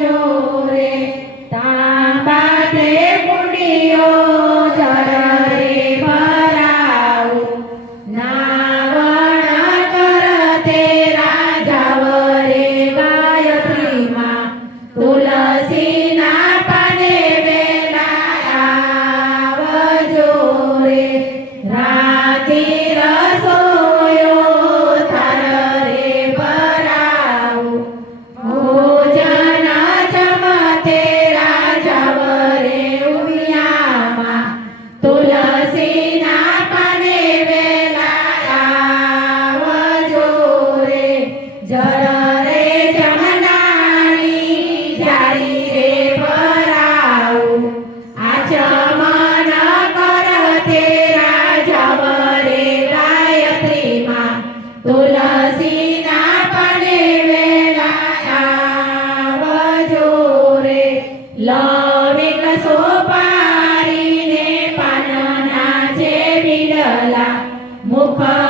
जोरे તુલસીના પને વેલા આવજો રે. લવિંગ સોપારીને પાનના જે બિડલા મુખ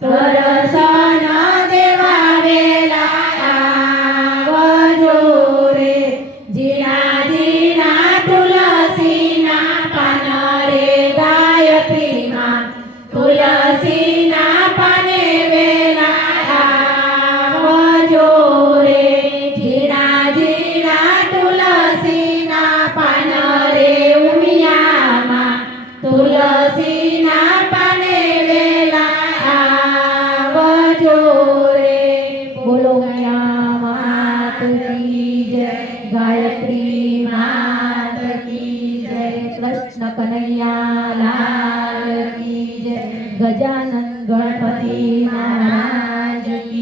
Bye. માત કી જય ગાયત્રી માત કી જય કૃષ્ણ કનૈયા લાલ કી જય ગજાનન ગણપતિ મહારાજ કી